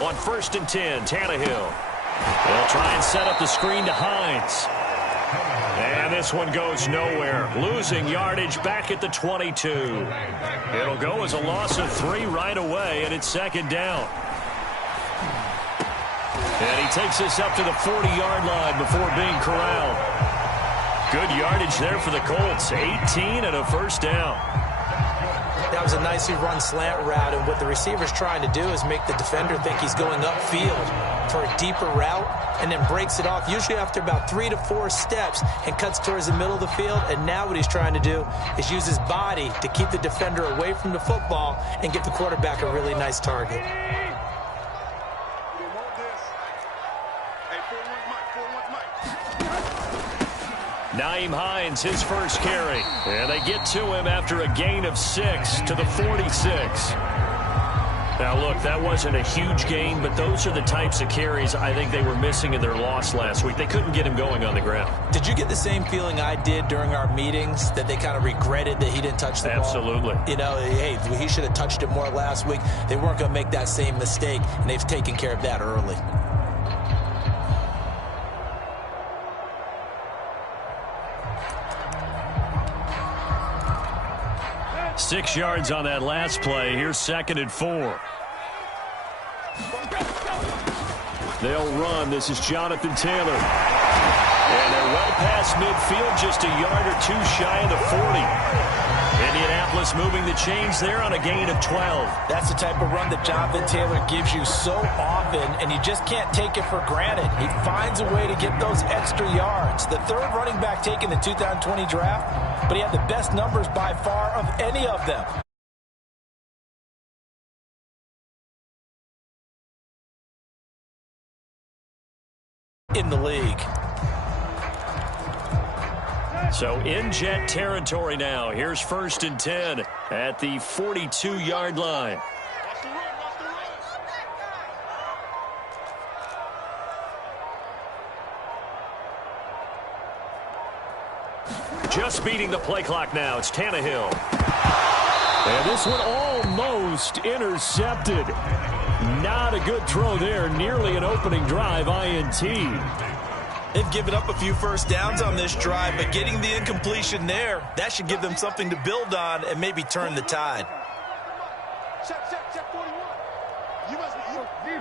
On 1st and 10, Tannehill. They'll try and set up the screen to Hines. And this one goes nowhere. Losing yardage back at the 22. It'll go as a loss of 3 right away, and it's 2nd down. And he takes this up to the 40-yard line before being corralled. Good yardage there for the Colts. 18 and a 1st down. That was a nicely run slant route, and what the receiver's trying to do is make the defender think he's going upfield for a deeper route and then breaks it off, usually after about 3 to 4 steps, and cuts towards the middle of the field. And now what he's trying to do is use his body to keep the defender away from the football and give the quarterback a really nice target. Nyheim Hines, his first carry. And they get to him after a gain of 6 to the 46. Now, look, that wasn't a huge gain, but those are the types of carries I think they were missing in their loss last week. They couldn't get him going on the ground. Did you get the same feeling I did during our meetings, that they kind of regretted that he didn't touch the ball? Absolutely. You know, hey, he should have touched it more last week. They weren't going to make that same mistake, and they've taken care of that early. Six yards on that last play. Here's 2nd and 4. They'll run. This is Jonathan Taylor. And they're well past midfield, just a yard or 2 shy of the 40. Indianapolis moving the chains there on a gain of 12. That's the type of run that Jonathan Taylor gives you so often, and you just can't take it for granted. He finds a way to get those extra yards. The 3rd running back taken in the 2020 draft, but he had the best numbers by far of any of them. In the league. So in Jet territory now. Here's 1st and 10 at the 42-yard line. Just beating the play clock now. It's Tannehill. And this one almost intercepted. Not a good throw there. Nearly an opening drive INT. They've given up a few first downs on this drive, but getting the incompletion there, that should give them something to build on and maybe turn the tide. Check 41. You must be.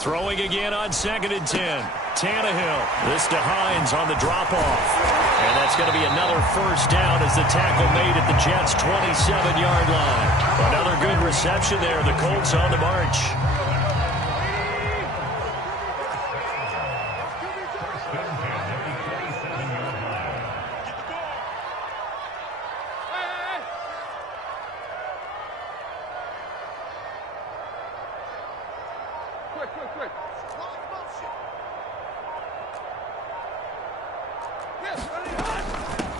Throwing again on 2nd and 10. Tannehill. This to Hines on the drop-off. And that's going to be another 1st down as the tackle made at the Jets' 27-yard line. Another good reception there. The Colts on the march. Quick.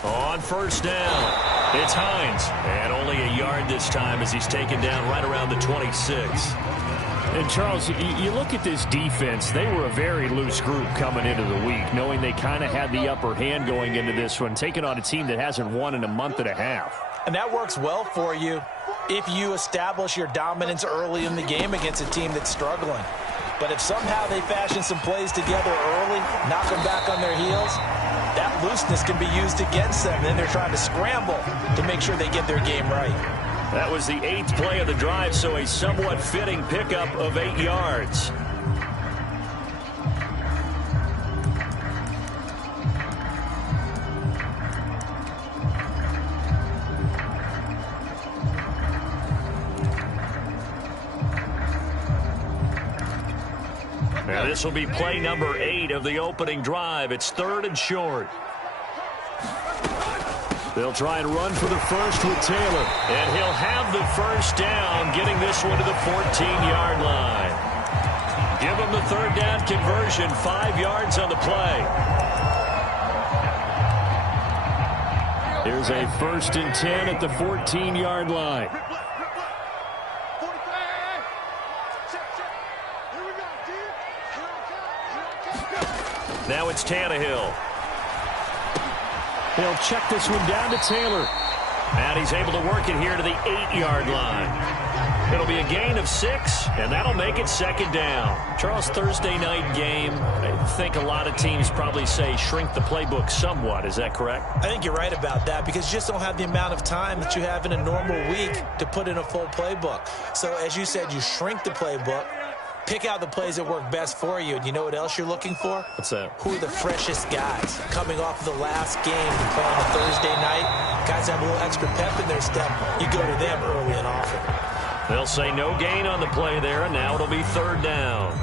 On 1st down, it's Hines. And only a yard this time as he's taken down right around the 26. And, Charles, you look at this defense, they were a very loose group coming into the week, knowing they kind of had the upper hand going into this one, taking on a team that hasn't won in a month and a half. And that works well for you if you establish your dominance early in the game against a team that's struggling. But if somehow they fashion some plays together early, knock them back on their heels, that looseness can be used against them. Then they're trying to scramble to make sure they get their game right. That was the 8th play of the drive, so a somewhat fitting pickup of 8 yards. Now this will be play number 8 of the opening drive. It's 3rd and short. They'll try and run for the first with Taylor. And he'll have the 1st down, getting this one to the 14-yard line. Give him the 3rd down conversion, 5 yards on the play. Here's a 1st and 10 at the 14-yard line. Now it's Tannehill. He'll check this one down to Taylor. And he's able to work it here to the 8-yard line. It'll be a gain of 6, and that'll make it second down. Charles, Thursday night game, I think a lot of teams probably say shrink the playbook somewhat. Is that correct? I think you're right about that because you just don't have the amount of time that you have in a normal week to put in a full playbook. So as you said, you shrink the playbook, pick out the plays that work best for you. And you know what else you're looking for? What's that? Who are the freshest guys coming off of the last game to play on a Thursday night? Guys have a little extra pep in their step. You go to them early and often. They'll say no gain on the play there, and now it'll be third down.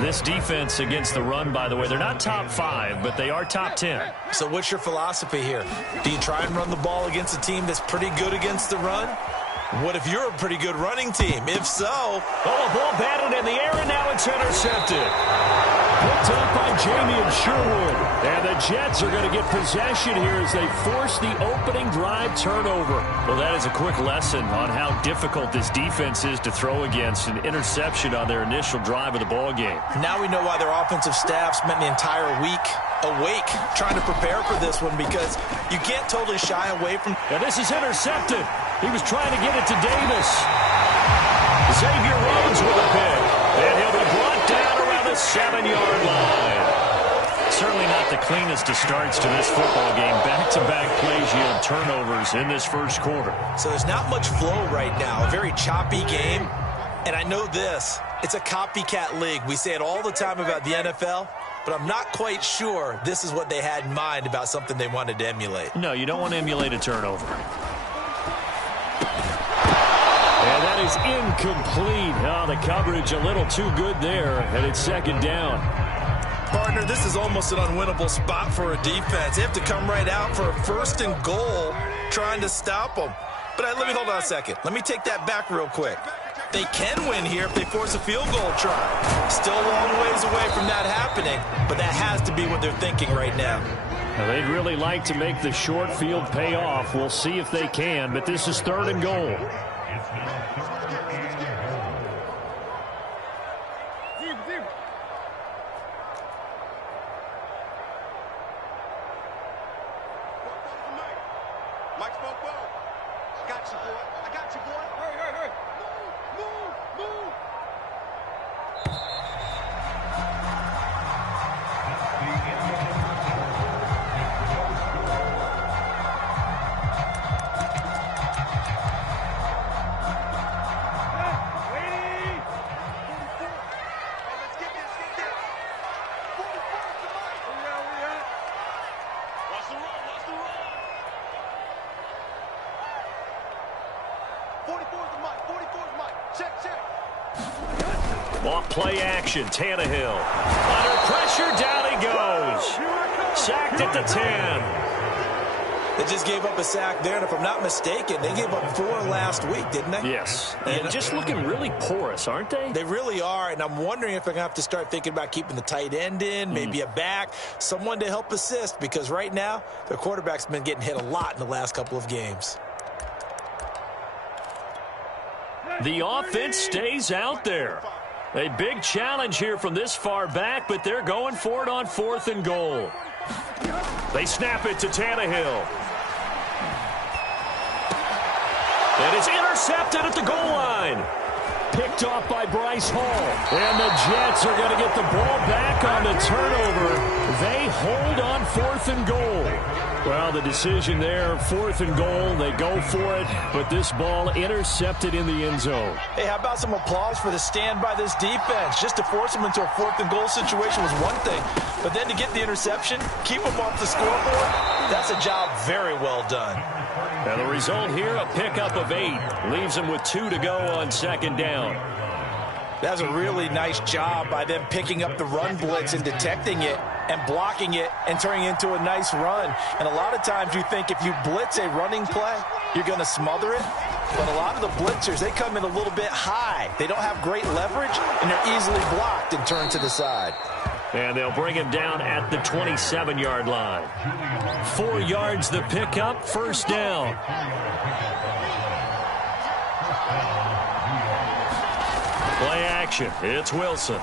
This defense against the run, by the way, they're not top 5, but they are top 10. So what's your philosophy here? Do you try and run the ball against a team that's pretty good against the run? What if you're a pretty good running team? If so... Oh, a ball batted in the air, and now it's intercepted. Picked up by Jamie Sherwood. And the Jets are going to get possession here as they force the opening drive turnover. Well, that is a quick lesson on how difficult this defense is to throw against. An interception on their initial drive of the ball game. Now we know why their offensive staff spent the entire week awake trying to prepare for this one, because you can't totally shy away from... And this is intercepted. He was trying to get it to Davis. Xavier Rhodes with a pick. And he'll be brought down around the 7-yard line. Certainly not the cleanest of starts to this football game. Back-to-back plays yield turnovers in this first quarter. So there's not much flow right now. A very choppy game. And I know this. It's a copycat league. We say it all the time about the NFL. But I'm not quite sure this is what they had in mind about something they wanted to emulate. No, you don't want to emulate a turnover. And that is incomplete. Oh, the coverage a little too good there, and it's second down. Partner, this is almost an unwinnable spot for a defense. They have to come right out for a first and goal trying to stop them. But let me hold on a second. Let me take that back real quick. They can win here if they force a field goal try. Still a long ways away from that happening, but that has to be what they're thinking right now. Now, they'd really like to make the short field pay off. We'll see if they can, but this is third and goal. Off play action, Tannehill. Under pressure, down he goes. Sacked at the 10. They just gave up a sack there, and if I'm not mistaken, they gave up 4 last week, didn't they? Yes. And just looking really porous, aren't they? They really are, and I'm wondering if they're going to have to start thinking about keeping the tight end in, maybe a back, someone to help assist, because right now, their quarterback's been getting hit a lot in the last couple of games. The offense stays out there. A big challenge here from this far back, but they're going for it on 4th and goal. They snap it to Tannehill. And it's intercepted at the goal line. Picked off by Bryce Hall. And the Jets are going to get the ball back on the turnover. They hold on 4th and goal. Well, the decision there, 4th and goal. They go for it, but this ball intercepted in the end zone. Hey, how about some applause for the stand by this defense? Just to force them into a 4th and goal situation was one thing, but then to get the interception, keep them off the scoreboard, that's a job very well done. Now the result here, a pickup of 8. Leaves them with 2 to go on second down. That was a really nice job by them picking up the run blitz and detecting it and blocking it and turning it into a nice run. And a lot of times you think if you blitz a running play, you're going to smother it. But a lot of the blitzers, they come in a little bit high. They don't have great leverage, and they're easily blocked and turned to the side. And they'll bring him down at the 27-yard line. 4 yards the pickup, first down. Play action. It's Wilson.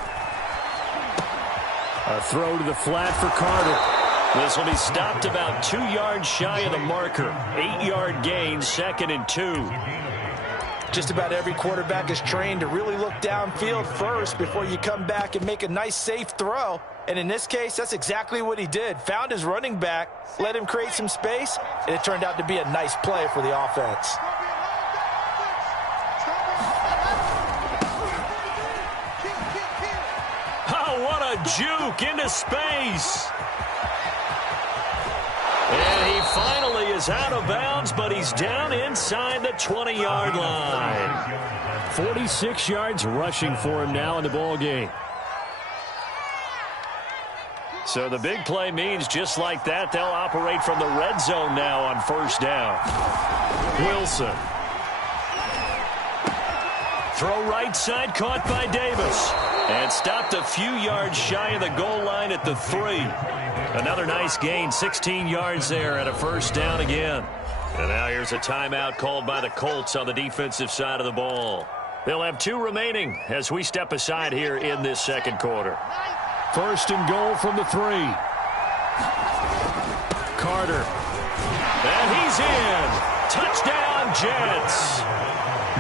A throw to the flat for Carter. This will be stopped about 2 yards shy of the marker. 8-yard gain, 2nd and 2. Just about every quarterback is trained to really look downfield first before you come back and make a nice, safe throw. And in this case, that's exactly what he did. Found his running back, let him create some space, and it turned out to be a nice play for the offense. Oh, what a juke into space. And he finally is out of bounds, but he's down inside the 20-yard line. 46 yards rushing for him now in the ball game. So the big play means just like that, they'll operate from the red zone now on first down. Wilson. Throw right side, caught by Davis. And stopped a few yards shy of the goal line at the 3. Another nice gain, 16 yards there and a first down again. And now here's a timeout called by the Colts on the defensive side of the ball. They'll have 2 remaining as we step aside here in this second quarter. First and goal from the 3. Carter. And he's in. Touchdown, Jets.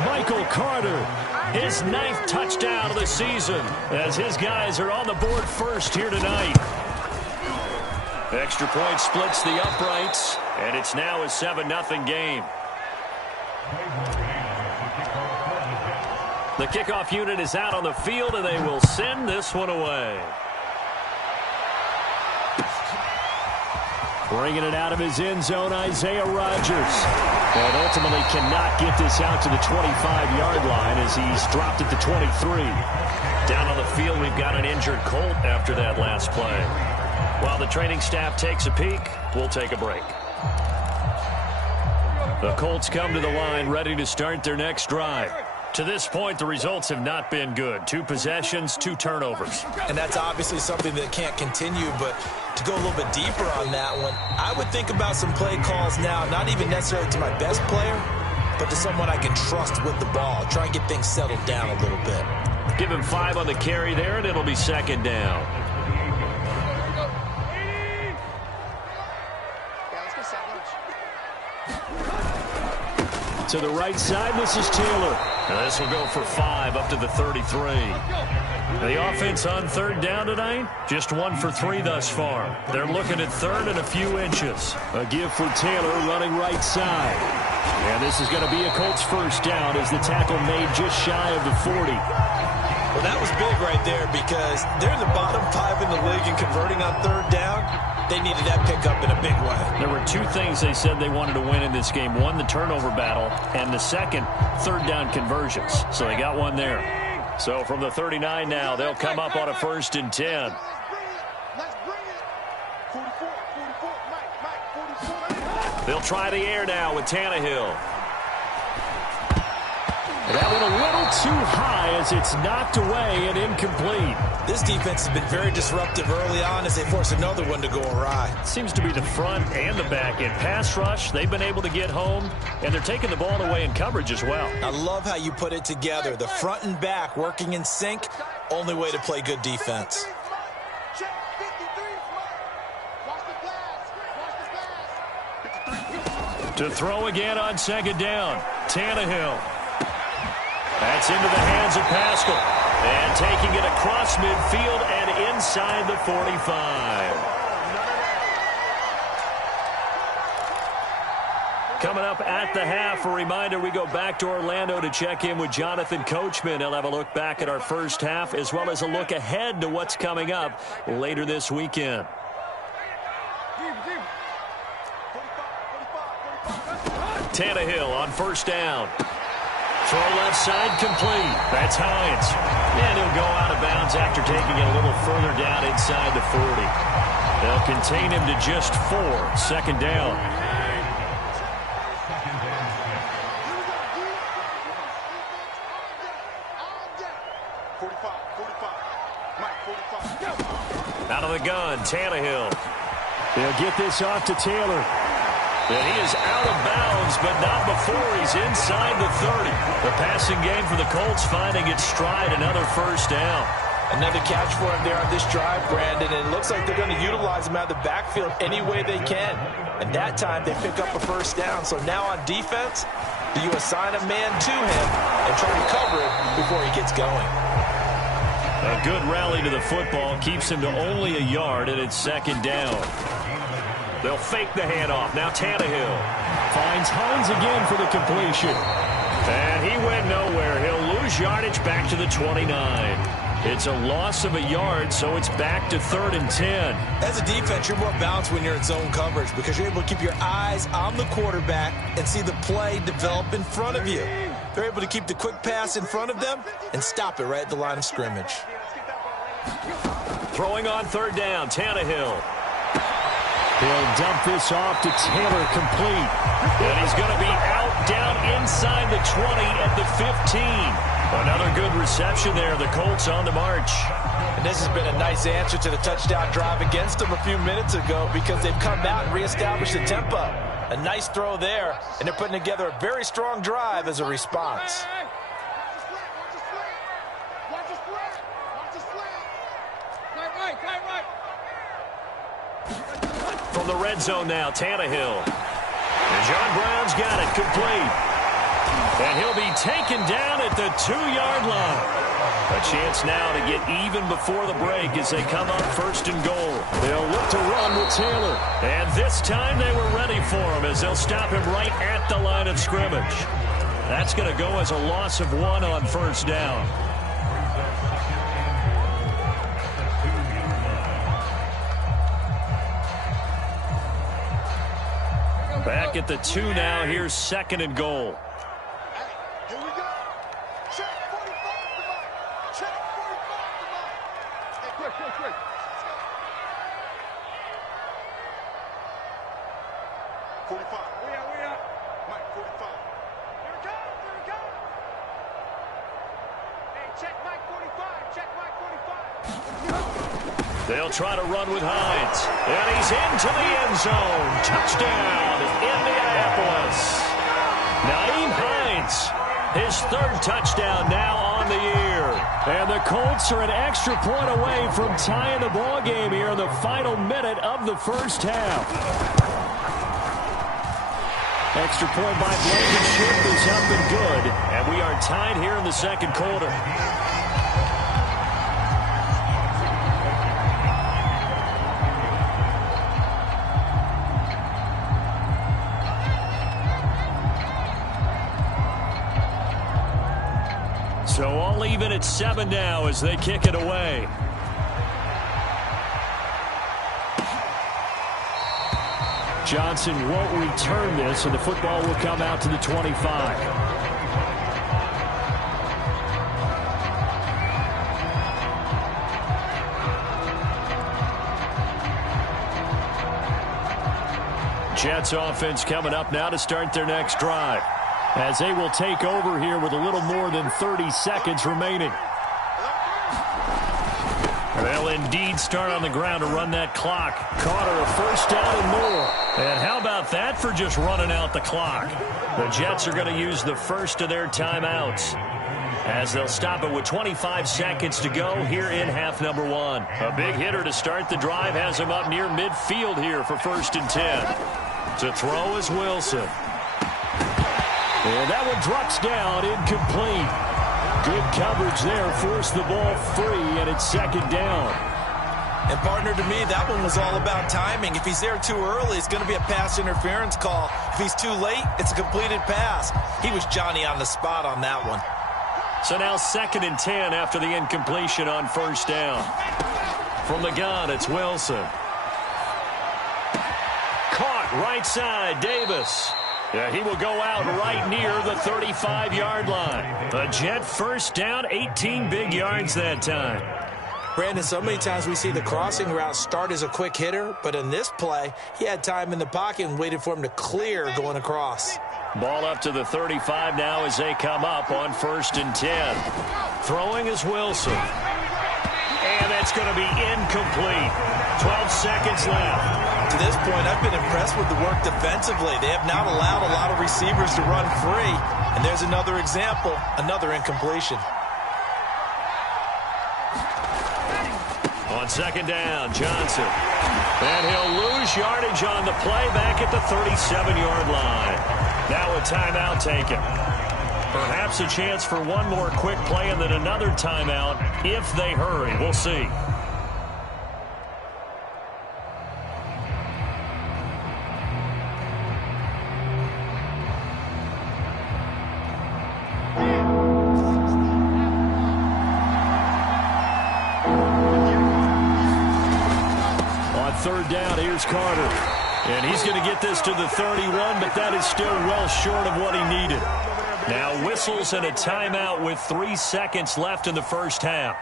Michael Carter. His 9th touchdown of the season as his guys are on the board first here tonight. Extra point splits the uprights, and it's now a 7-0 game. The kickoff unit is out on the field, and they will send this one away. Bringing it out of his end zone, Isaiah Rodgers. And ultimately cannot get this out to the 25-yard line as he's dropped it to 23. Down on the field, we've got an injured Colt after that last play. While the training staff takes a peek, we'll take a break. The Colts come to the line ready to start their next drive. To this point, the results have not been good. 2 possessions, 2 turnovers. And that's obviously something that can't continue, but to go a little bit deeper on that one, I would think about some play calls now, not even necessarily to my best player, but to someone I can trust with the ball. Try and get things settled down a little bit. Give him 5 on the carry there, and it'll be second down. To the right side, this is Taylor. Now this will go for 5 up to the 33. The offense on third down tonight, just 1 for 3 thus far. They're looking at third and a few inches. A give for Taylor running right side. And this is going to be a Colts first down as the tackle made just shy of the 40. Well, that was big right there because they're in the bottom 5 in the league and converting on third down. They needed that pickup in a big way. There were 2 things they said they wanted to win in this game. One, the turnover battle, and the second, third down conversions. So they got one there. So from the 39 now, they'll come up on a 1st and 10. They'll try the air now with Tannehill. That one a little too high as it's knocked away and incomplete. This defense has been very disruptive early on as they force another one to go awry. Seems to be the front and the back end. Pass rush, they've been able to get home, and they're taking the ball away in coverage as well. I love how you put it together. The front and back working in sync, only way to play good defense. To throw again on second down, Tannehill. That's into the hands of Pascal. And taking it across midfield and inside the 45. Coming up at the half, a reminder, we go back to Orlando to check in with Jonathan Coachman. He'll have a look back at our first half as well as a look ahead to what's coming up later this weekend. Tannehill on first down. Throw left side complete. That's Hines. And he'll go out of bounds after taking it a little further down inside the 40. They'll contain him to just 4. Second down. Out of the gun, Tannehill. They'll get this off to Taylor. And he is out of bounds, but not before he's inside the 30. The passing game for the Colts finding its stride, another first down. Another catch for him there on this drive, Brandon, and it looks like they're going to utilize him out of the backfield any way they can. And that time they pick up a first down. So now on defense, Do you assign a man to him and try to cover it before he gets going? A good rally to the football keeps him to only a yard, and it's second down. They'll fake the handoff. Now Tannehill finds Hines again for the completion. And he went nowhere. He'll lose yardage back to the 29. It's a loss of a yard, so it's back to 3rd and 10. As a defense, you're more balanced when you're in zone coverage because you're able to keep your eyes on the quarterback and see the play develop in front of you. They're able to keep the quick pass in front of them and stop it right at the line of scrimmage. Throwing on 3rd down, Tannehill. He'll dump this off to Taylor, complete. And he's going to be out down inside the 20 at the 15. Another good reception there. The Colts on the march. And this has been a nice answer to the touchdown drive against them a few minutes ago because they've come out and reestablished the tempo. A nice throw there, and they're putting together a very strong drive as a response. From the red zone now, Tannehill. And John Brown's got it, complete. And he'll be taken down at the 2-yard line. A chance now to get even before the break as they come up 1st and goal. They'll look to run with Taylor. And this time they were ready for him as they'll stop him right at the line of scrimmage. That's going to go as a loss of 1 on 1st down. Back at the 2 now. Here's 2nd and goal. Here we go. Check 45 to Mike. Check 45 to Mike. Hey, quick. 45. We are. Mike, 45. Here it comes. Hey, check Mike 45. Check Mike 45. They'll try to run with Hines. And he's into the end zone. Touchdown, Indianapolis. Nyheim Hines, his 3rd touchdown now on the year. And the Colts are an extra point away from tying the ball game here in the final minute of the 1st half. Extra point by Blankenship is up and good. And we are tied here in the 2nd quarter. So all even at 7 now as they kick it away. Johnson won't return this, and the football will come out to the 25. Jets offense coming up now to start their next drive, as they will take over here with a little more than 30 seconds remaining. They'll indeed start on the ground to run that clock. Carter, a 1st down and more. And how about that for just running out the clock? The Jets are going to use the first of their timeouts as they'll stop it with 25 seconds to go here in half number 1. A big hitter to start the drive has him up near midfield here for 1st and 10. To throw is Wilson. And that one drops down, incomplete. Good coverage there, forced the ball free, and it's 2nd down. And partner, to me, that one was all about timing. If he's there too early, it's going to be a pass interference call. If he's too late, it's a completed pass. He was Johnny on the spot on that one. So now 2nd and 10 after the incompletion on 1st down. From the gun, it's Wilson. Caught right side, Davis. Yeah, he will go out right near the 35-yard line. A Jet 1st down, 18 big yards that time. Brandon, so many times we see the crossing route start as a quick hitter, but in this play, he had time in the pocket and waited for him to clear going across. Ball up to the 35 now as they come up on 1st and 10. Throwing is Wilson. And that's going to be incomplete. 12 seconds left. To this point, I've been impressed with the work defensively. They have not allowed a lot of receivers to run free. And there's another example, another incompletion. On 2nd down, Johnson. And he'll lose yardage on the play back at the 37-yard line. Now a timeout taken. Perhaps a chance for one more quick play and then another timeout if they hurry. We'll see. On third down, here's Carter. And he's going to get this to the 31, but that is still well short of what he needed. Now whistles and a timeout with 3 seconds left in the first half.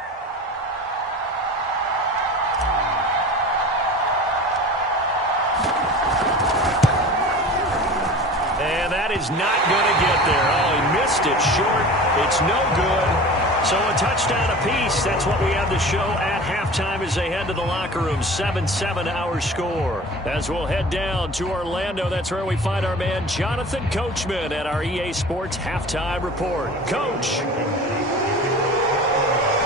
And that is not going to get there. Oh, he missed it short. It's no good. So a touchdown apiece. That's what we have to show at halftime as they head to the locker room. 7-7 our score. As we'll head down to Orlando, that's where we find our man Jonathan Coachman at our EA Sports Halftime Report. Coach.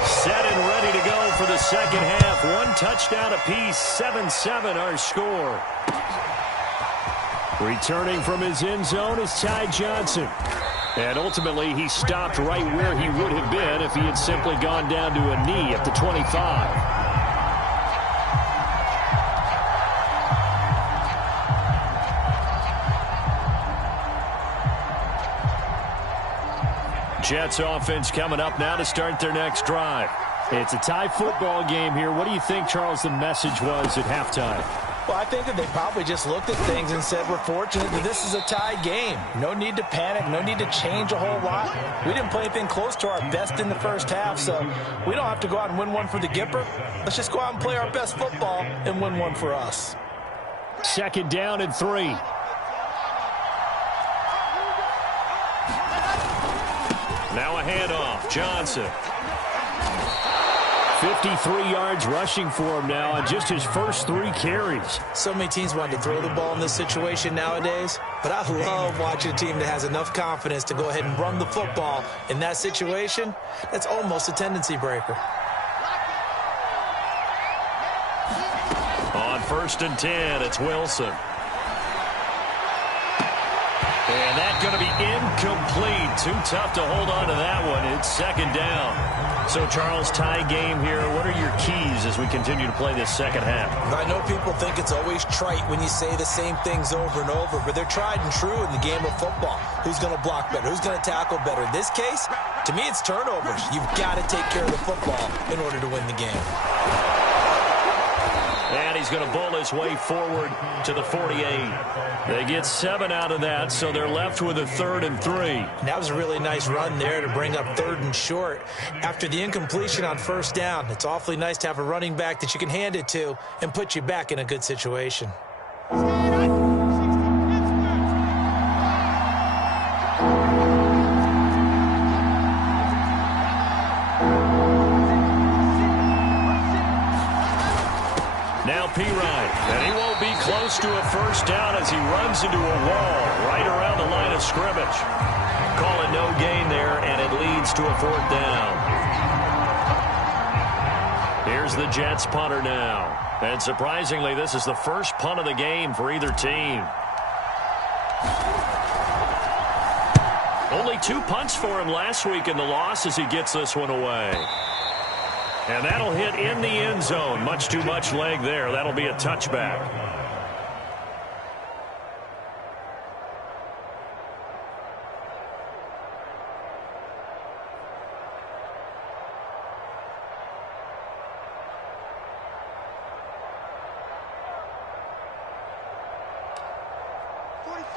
Set and ready to go for the second half. One touchdown apiece. 7-7 our score. Returning from his end zone is Ty Johnson. And ultimately, he stopped right where he would have been if he had simply gone down to a knee at the 25. Jets offense coming up now to start their next drive. It's a tie football game here. What do you think, Charles, the message was at halftime? Well, I think that they probably just looked at things and said, we're fortunate that this is a tie game. No need to panic. No need to change a whole lot. We didn't play anything close to our best in the first half, so we don't have to go out and win one for the Gipper. Let's just go out and play our best football and win one for us. Second down and 3. Now a handoff. Johnson. 53 yards rushing for him now on just his first 3 carries. So many teams want to throw the ball in this situation nowadays, but I love watching a team that has enough confidence to go ahead and run the football in that situation. That's almost a tendency breaker. On 1st and 10, it's Wilson. And that's going to be incomplete. Too tough to hold on to that one. It's second down. So, Charles, tie game here. What are your keys as we continue to play this second half? I know people think it's always trite when you say the same things over and over, but they're tried and true in the game of football. Who's going to block better? Who's going to tackle better? In this case, to me, it's turnovers. You've got to take care of the football in order to win the game. And he's going to bowl his way forward to the 48. They get 7 out of that, so they're left with a 3rd and 3. That was a really nice run there to bring up 3rd and short. After the incompletion on 1st down, it's awfully nice to have a running back that you can hand it to and put you back in a good situation. And he won't be close to a first down as he runs into a wall right around the line of scrimmage. Call it no gain there, and it leads to a 4th down. Here's the Jets punter now. And surprisingly, this is the first punt of the game for either team. Only 2 punts for him last week in the loss as he gets this one away. And that'll hit in the end zone. Much too much leg there. That'll be a touchback.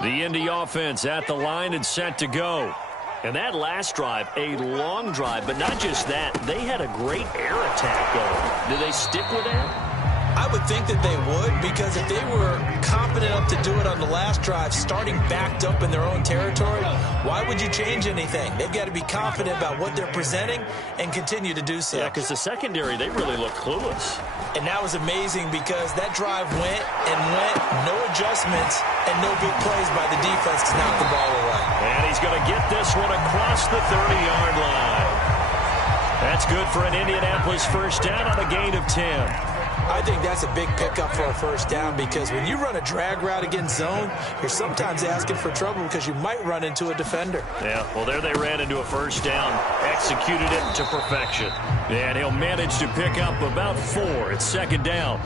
The Indy offense at the line and set to go. And that last drive, a long drive, but not just that. They had a great air attack going. Do they stick with that? I would think that they would, because if they were confident enough to do it on the last drive, starting backed up in their own territory, why would you change anything? They've got to be confident about what they're presenting and continue to do so. Yeah, because the secondary, they really look clueless. And that was amazing because that drive went and went, no adjustments, and no big plays by the defense to knock the ball away. And he's going to get this one across the 30-yard line. That's good for an Indianapolis first down on a gain of 10. I think that's a big pickup for a first down because when you run a drag route against zone, you're sometimes asking for trouble because you might run into a defender. Yeah, well, there they ran into a first down, executed it to perfection. And he'll manage to pick up about 4. It's second down.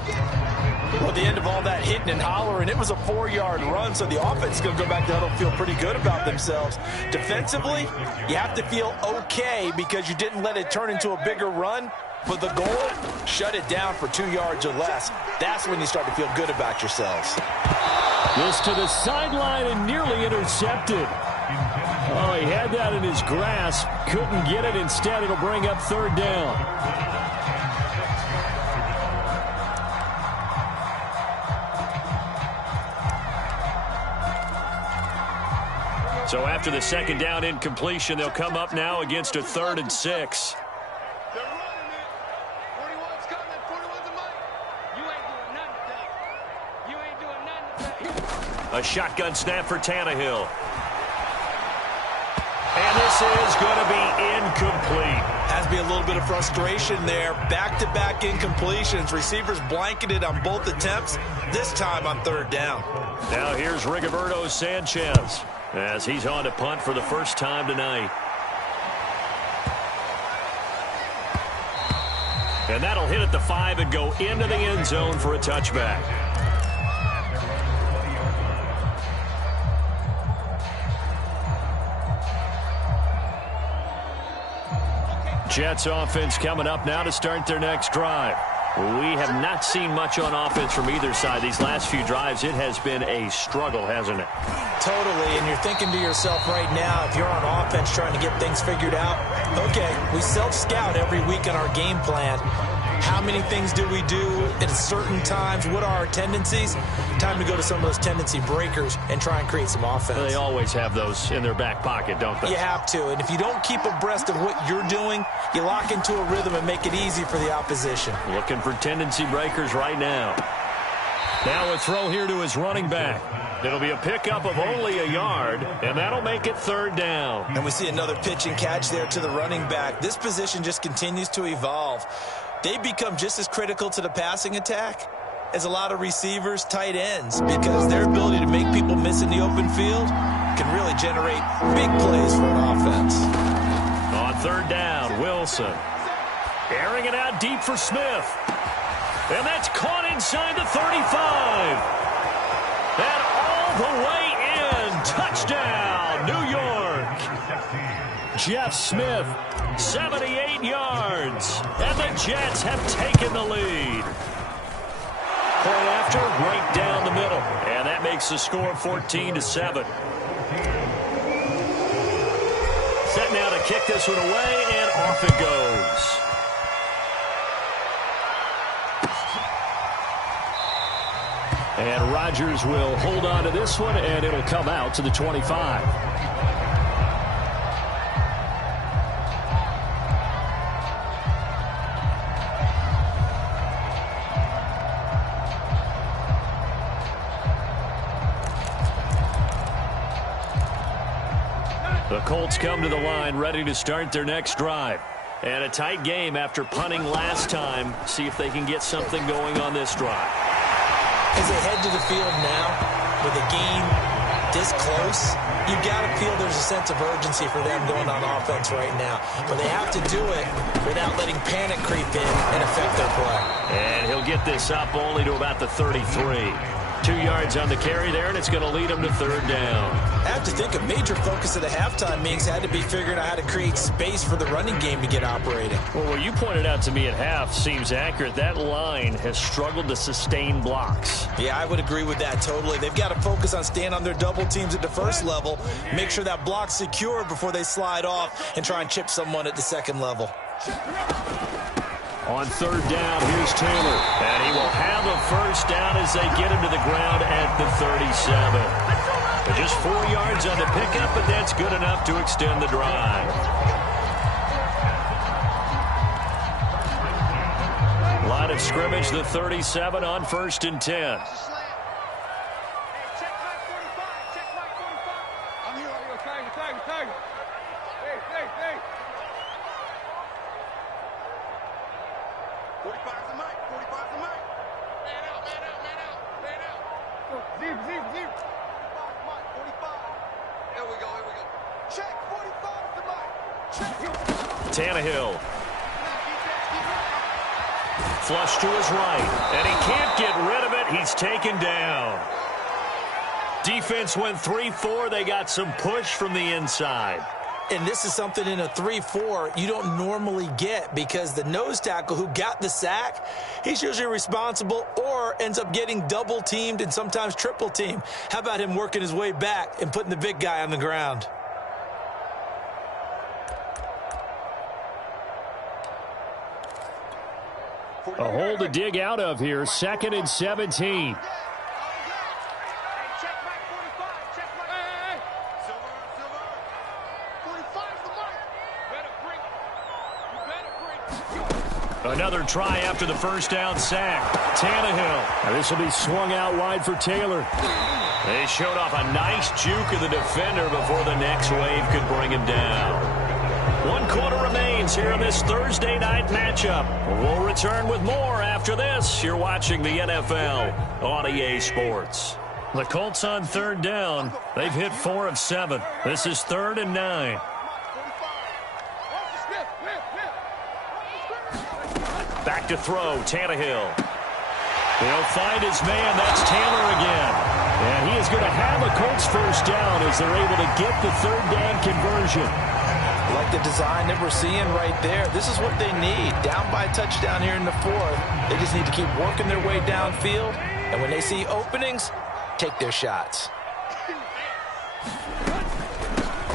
Well, at the end of all that hitting and hollering, it was a 4-yard run, so the offense is going to go back down and feel pretty good about themselves. Defensively, you have to feel okay because you didn't let it turn into a bigger run. But the goal, shut it down for 2 yards or less. That's when you start to feel good about yourselves. This to the sideline and nearly intercepted. Oh, he had that in his grasp. Couldn't get it. Instead, it'll bring up third down. So after the second down incompletion, they'll come up now against a 3rd and 6. They're running it. 41's coming. 41's a mic. You ain't doing nothing today. You ain't doing nothing today. A shotgun snap for Tannehill. And this is going to be incomplete. Has to be a little bit of frustration there. Back-to-back incompletions. Receivers blanketed on both attempts, this time on 3rd down. Now here's Rigoberto Sanchez as he's on to punt for the first time tonight. And that'll hit at the 5 and go into the end zone for a touchback. Jets offense coming up now to start their next drive. We have not seen much on offense from either side. These last few drives, it has been a struggle, hasn't it? Totally, and you're thinking to yourself right now, if you're on offense trying to get things figured out, okay, we self-scout every week on our game plan. How many things do we do at certain times? What are our tendencies? Time to go to some of those tendency breakers and try and create some offense. They always have those in their back pocket, don't they? You have to, and if you don't keep abreast of what you're doing, you lock into a rhythm and make it easy for the opposition. Looking for tendency breakers right now. Now a throw here to his running back. It'll be a pickup of only a yard, and that'll make it 3rd down. And we see another pitch and catch there to the running back. This position just continues to evolve. They become just as critical to the passing attack as a lot of receivers, tight ends, because their ability to make people miss in the open field can really generate big plays for an offense. On 3rd down, Wilson. Airing it out deep for Smith. And that's caught inside the 35. And all the way in. Touchdown, New York. Jeff Smith, 78 yards. And the Jets have taken the lead. Play after, right down the middle. And that makes the score 14-7. Set now to kick this one away, and off it goes. And Rodgers will hold on to this one, and it'll come out to the 25. The Colts come to the line, ready to start their next drive. And a tight game after punting last time. See if they can get something going on this drive. As they head to the field now, with a game this close, you got to feel there's a sense of urgency for them going on offense right now. But they have to do it without letting panic creep in and affect their play. And he'll get this up only to about the 33. 2 yards on the carry there, and it's going to lead him to 3rd down. I have to think a major focus of the halftime meetings had to be figuring out how to create space for the running game to get operating. Well, what you pointed out to me at half seems accurate. That line has struggled to sustain blocks. Yeah, I would agree with that totally. They've got to focus on staying on their double teams at the first level, make sure that block's secure before they slide off and try and chip someone at the second level. On 3rd down, here's Taylor. And he will have a first down as they get him to the ground at the 37. But just 4 yards on the pickup, but that's good enough to extend the drive. Line of scrimmage, the 37 on 1st and 10. Forty-five's the mic. 45's the mic. Tannehill. Flush to his right, and he can't get rid of it. He's taken down. Defense went 3-4. They got some push from the inside. And this is something in a 3-4 you don't normally get, because the nose tackle who got the sack, he's usually responsible or ends up getting double teamed and sometimes triple teamed. How about him working his way back and putting the big guy on the ground? A hole to dig out of here. 2nd and 17. Another try after the first down sack. Tannehill. Now this will be swung out wide for Taylor. They showed off a nice juke of the defender before the next wave could bring him down. 1 quarter remains here in this Thursday night matchup. We'll return with more after this. You're watching the NFL on EA Sports. The Colts on 3rd down. They've hit 4 of 7. This is 3rd and 9. Back to throw, Tannehill. He'll find his man. That's Taylor again. And he is going to have a Colts first down as they're able to get the 3rd down conversion. Like the design that we're seeing right there. This is what they need. Down by a touchdown here in the 4th. They just need to keep working their way downfield. And when they see openings, take their shots.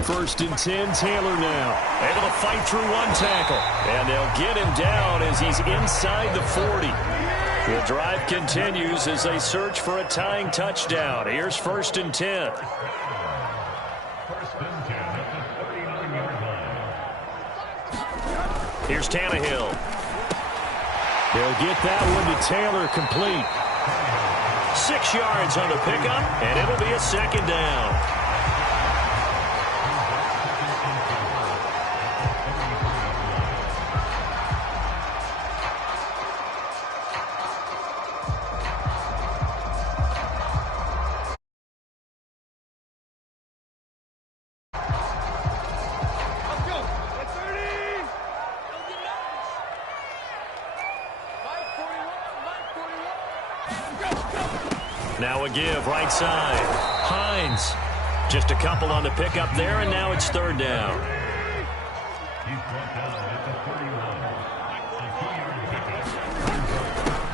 1st and 10, Taylor now. Able to fight through 1 tackle. And they'll get him down as he's inside the 40. The drive continues as they search for a tying touchdown. Here's 1st and 10. Here's Tannehill. They'll get that one to Taylor, complete. 6 yards on the pickup, and it'll be a 2nd down. Now a give, right side. Hines. Just a couple on the pickup there, and now it's 3rd down.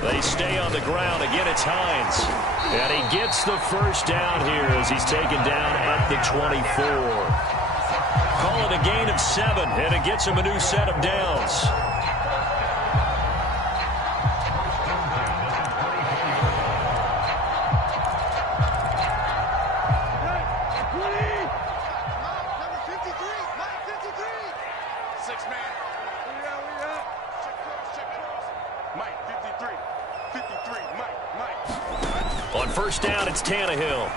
They stay on the ground. Again, it's Hines. And he gets the first down here as he's taken down at the 24. Call it a gain of 7, and it gets him a new set of downs. On 1st down, it's Tannehill.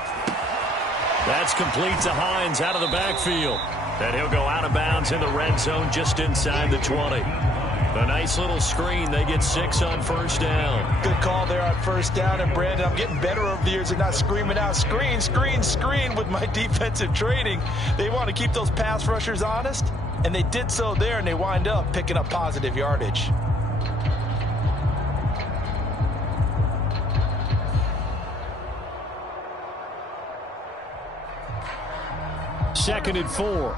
That's complete to Hines out of the backfield. And he'll go out of bounds in the red zone just inside the 20. A nice little screen. They get 6 on 1st down. Good call there on 1st down. And, Brandon, I'm getting better over the years and not screaming out, screen, screen, screen with my defensive training. They want to keep those pass rushers honest, and they did so there, and they wind up picking up positive yardage. Second and 4.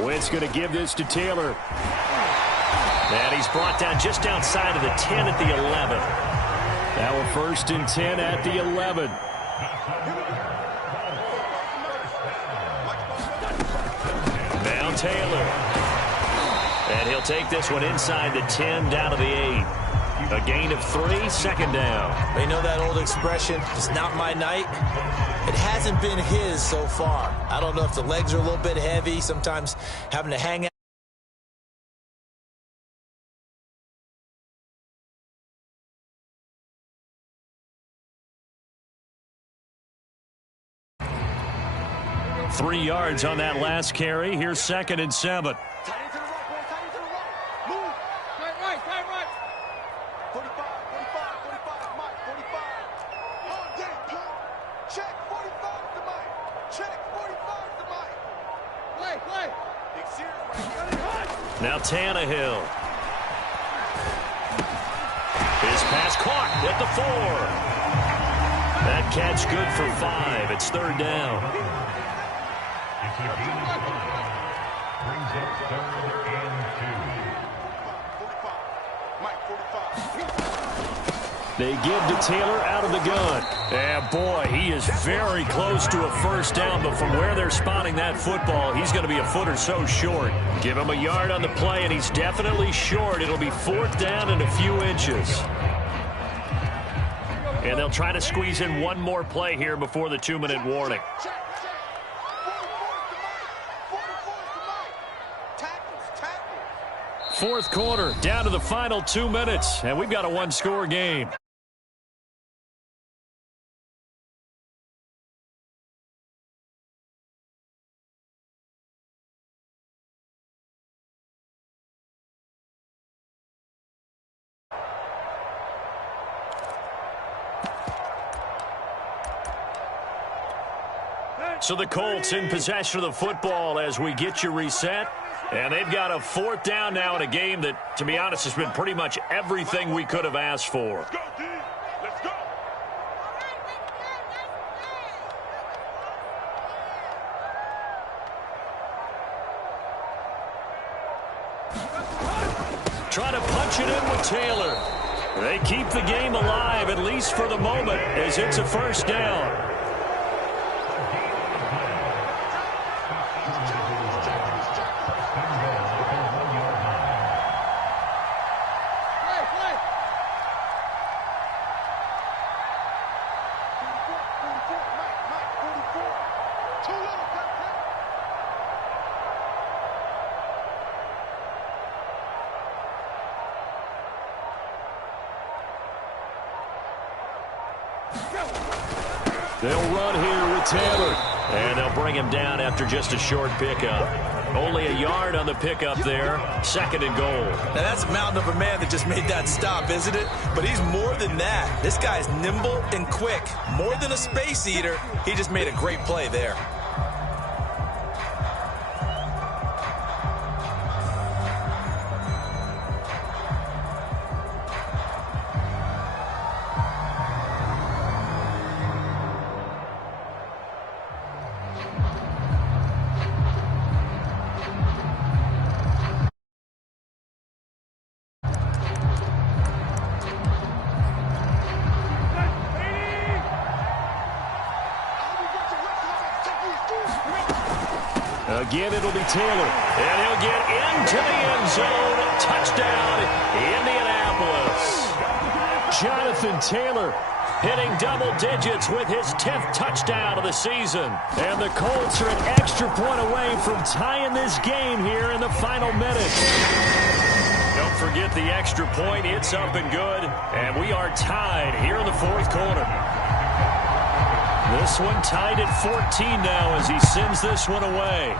Wentz going to give this to Taylor. And he's brought down just outside of the 10 at the 11. Now a 1st and 10 at the 11. Now Taylor. And he'll take this one inside the 10 down to the 8. A gain of 3, 2nd down. They know that old expression, it's not my night. It hasn't been his so far. I don't know if the legs are a little bit heavy, sometimes having to hang out. Three yards on that last carry. Here's 2nd and 7. Now Tannehill. His pass caught at the 4. That catch good for 5. It's third down. Brings up third and 2. They give to Taylor out of the gun. And boy, he is very close to a first down, but from where they're spotting that football, he's going to be a foot or so short. Give him a yard on the play, and he's definitely short. It'll be fourth down and a few inches. And they'll try to squeeze in one more play here before the 2-minute warning. Fourth quarter, down to the final 2 minutes, and we've got a one-score game. So the Colts in possession of the football as we get you reset. And they've got a fourth down now in a game that, to be honest, has been pretty much everything we could have asked for. Let's go, D. Let's go. Try to punch it in with Taylor. They keep the game alive, at least for the moment, as it's a first down. They'll run here with Taylor. And they'll bring him down after just a short pickup. Only a yard on the pickup there. Second and goal. Now that's a mountain of a man that just made that stop, isn't it? But he's more than that. This guy's nimble and quick. More than a space eater. He just made a great play there. Again, it'll be Taylor. And he'll get into the end zone. Touchdown, Indianapolis. Jonathan Taylor hitting double digits with his 10th touchdown of the season. And the Colts are an extra point away from tying this game here in the final minutes. Don't forget the extra point. It's up and good. And we are tied here in the fourth quarter. This one tied at 14 now as he sends this one away.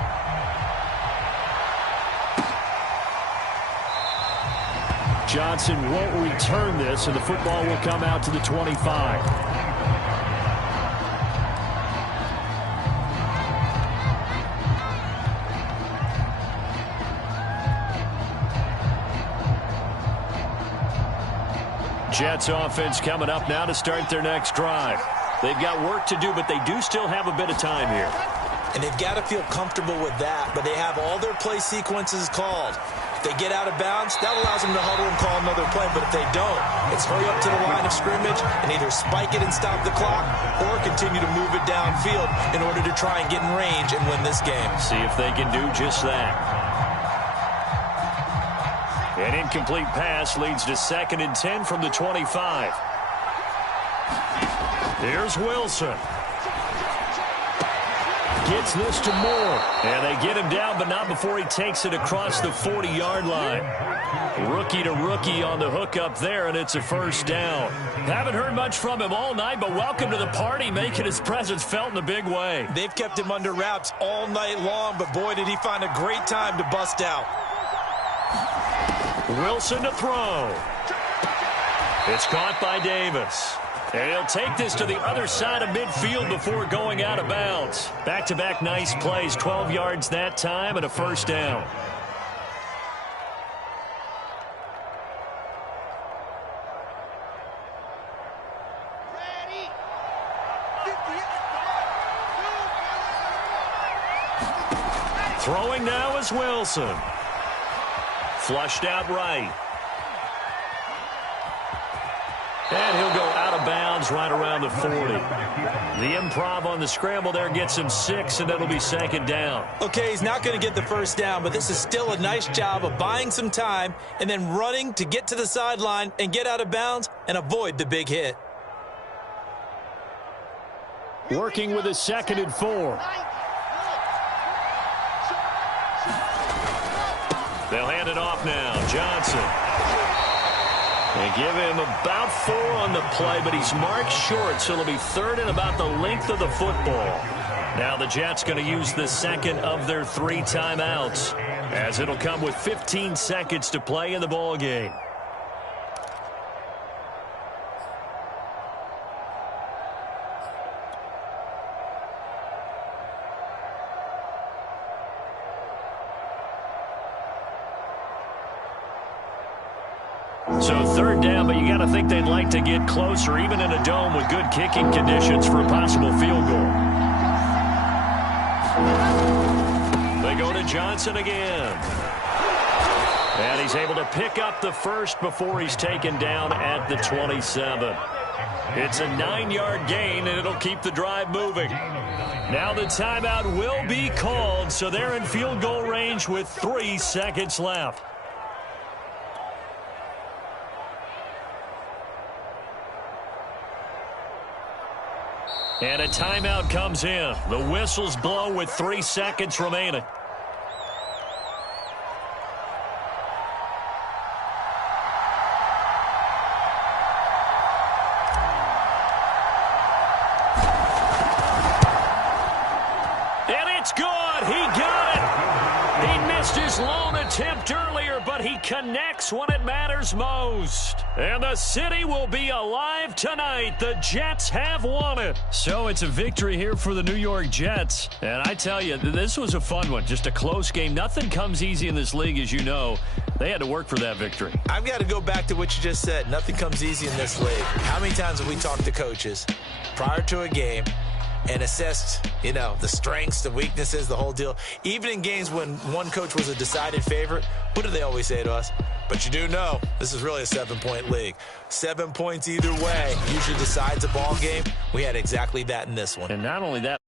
Johnson won't return this, and the football will come out to the 25. Jets offense coming up now to start their next drive. They've got work to do, but they do still have a bit of time here. And they've got to feel comfortable with that, but they have all their play sequences called. If they get out of bounds, that allows them to huddle and call another play, but if they don't, it's hurry up to the line of scrimmage and either spike it and stop the clock or continue to move it downfield in order to try and get in range and win this game. See if they can do just that. An incomplete pass leads to 2nd and 10 from the 25. Here's Wilson. Gets this to Moore. And they get him down, but not before he takes it across the 40-yard line. Rookie to rookie on the hook up there, and it's a first down. Haven't heard much from him all night, but welcome to the party, making his presence felt in a big way. They've kept him under wraps all night long, but boy, did he find a great time to bust out. Wilson to throw. It's caught by Davis. And he'll take this to the other side of midfield before going out of bounds. Back-to-back nice plays, 12 yards that time and a first down. Throwing now is Wilson. Flushed out right. And he'll go out of bounds right around the 40. The improv on the scramble there gets him 6, and it'll be second down. Okay, he's not going to get the first down, but this is still a nice job of buying some time and then running to get to the sideline and get out of bounds and avoid the big hit. Working with a 2nd and 4. They'll hand it off now. Johnson. They give him about 4 on the play, but he's marked short, so it'll be 3rd and about the length of the football. Now the Jets going to use the second of their 3 timeouts, as it'll come with 15 seconds to play in the ball game. So 3rd down, but you got to think they'd like to get closer, even in a dome with good kicking conditions for a possible field goal. They go to Johnson again. And he's able to pick up the first before he's taken down at the 27. It's a 9-yard gain, and it'll keep the drive moving. Now the timeout will be called, so they're in field goal range with 3 seconds left. And a timeout comes in. The whistles blow with 3 seconds remaining. And it's good. He got it. He missed his lone attempt earlier, but he connects when it matters most. And the city will be alive tonight. The Jets have won it. So it's a victory here for the New York Jets. And I tell you, this was a fun one. Just a close game. Nothing comes easy in this league, as you know. They had to work for that victory. I've got to go back to what you just said. Nothing comes easy in this league. How many times have we talked to coaches prior to a game and assessed, the strengths, the weaknesses, the whole deal? Even in games when one coach was a decided favorite, what do they always say to us? But you do know this is really a 7-point league. 7 points either way usually decides a ball game. We had exactly that in this one. And not only that,